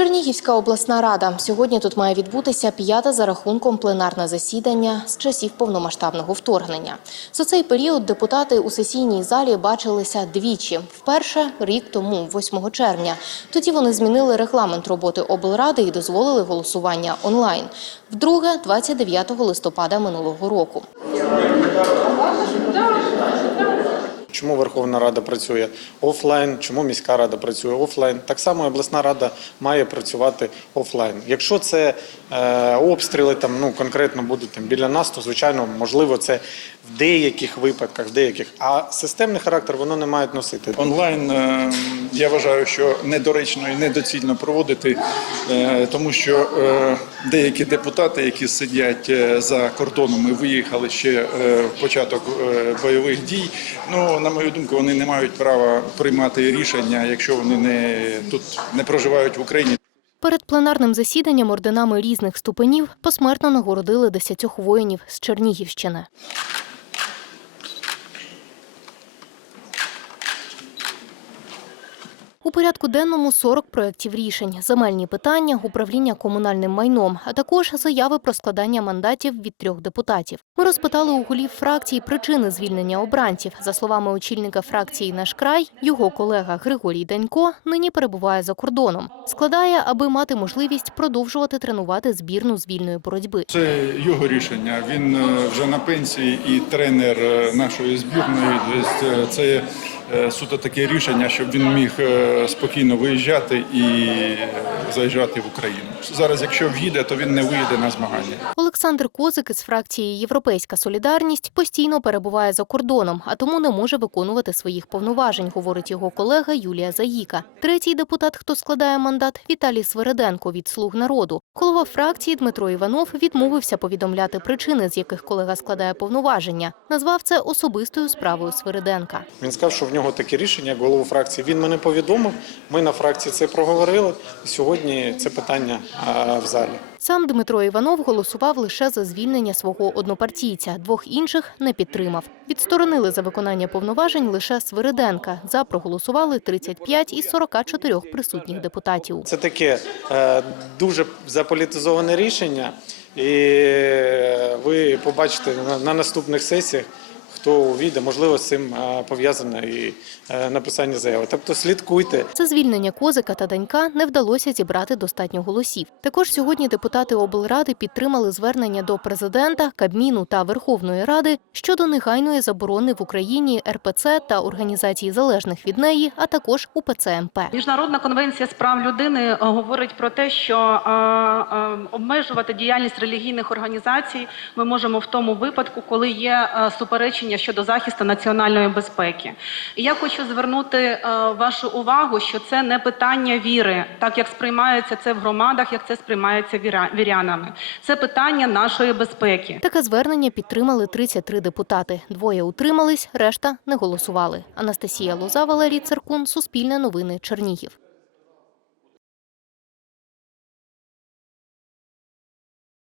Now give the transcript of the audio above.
Чернігівська обласна рада. Сьогодні тут має відбутися п'яте за рахунком пленарне засідання з часів повномасштабного вторгнення. За цей період депутати у сесійній залі бачилися двічі. Вперше рік тому, 8 червня. Тоді вони змінили регламент роботи облради і дозволили голосування онлайн. Вдруге, 29 листопада минулого року. Чому Верховна Рада працює офлайн, чому міська рада працює офлайн? Так само обласна рада має працювати офлайн. Якщо це е, обстріли там ну конкретно будуть там біля нас, то звичайно можливо це в деяких випадках, в деяких, а системний характер воно не має носити. Онлайн е, я вважаю, що недоречно і недоцільно проводити, е, тому що е, деякі депутати, які сидять е, за кордоном і виїхали ще е, початок е, бойових дій. Ну на мою думку, вони не мають права приймати рішення, якщо вони не тут не проживають в Україні. Перед пленарним засіданням орденами різних ступенів посмертно нагородили десятьох воїнів з Чернігівщини. У порядку денному 40 проєктів рішень, земельні питання, управління комунальним майном, а також заяви про складання мандатів від трьох депутатів. Ми розпитали у голів фракцій причини звільнення обранців. За словами очільника фракції «Наш край», його колега Григорій Данько нині перебуває за кордоном. Складає, аби мати можливість продовжувати тренувати збірну з вільної боротьби. Це його рішення. Він е, вже на пенсії і тренер е, нашої збірної. Тобто, е, Це суто таке рішення, щоб він міг е, спокійно виїжджати і заїжджати в Україну. Зараз, якщо в'їде, то він не виїде на змагання. Олександр Козик із фракції Європейська Солідарність постійно перебуває за кордоном, а тому не може виконувати своїх повноважень, говорить його колега Юлія Заїка. Третій депутат, хто складає мандат, Віталій Свириденко від Слуг народу. Голова фракції Дмитро Іванов відмовився повідомляти причини, з яких колега складає повноваження. Назвав це особистою справою Свириденка. Він сказав, що в нього таке рішення, як голову фракції. Він мене повідомив. Ми на фракції це проговорили. І сьогодні це питання в залі. Сам Дмитро Іванов голосував лише за звільнення свого однопартійця. Двох інших не підтримав. Відсторонили за виконання повноважень лише Свириденка. За проголосували 35 із 44 присутніх депутатів. Це таке е, дуже заполітизоване рішення, і ви побачите на наступних сесіях. Хто увійде, можливо, з цим е, пов'язане і е, написання заяви. Тобто слідкуйте. За звільнення Козика та Данька не вдалося зібрати достатньо голосів. Також сьогодні депутати облради підтримали звернення до президента, Кабміну та Верховної Ради щодо негайної заборони в Україні РПЦ та організацій залежних від неї, а також УПЦ МП. Міжнародна конвенція з прав людини е, говорить про те, що обмежувати діяльність релігійних організацій ми можемо в тому випадку, коли є е, суперечення щодо захисту національної безпеки. І я хочу звернути е, вашу увагу, що це не питання віри, так як сприймається це в громадах, як це сприймається віря- вірянами. Це питання нашої безпеки. Таке звернення підтримали 33 депутати. Двоє утримались, решта не голосували. Анастасія Лоза, Валерій Циркун, Суспільне новини, Чернігів.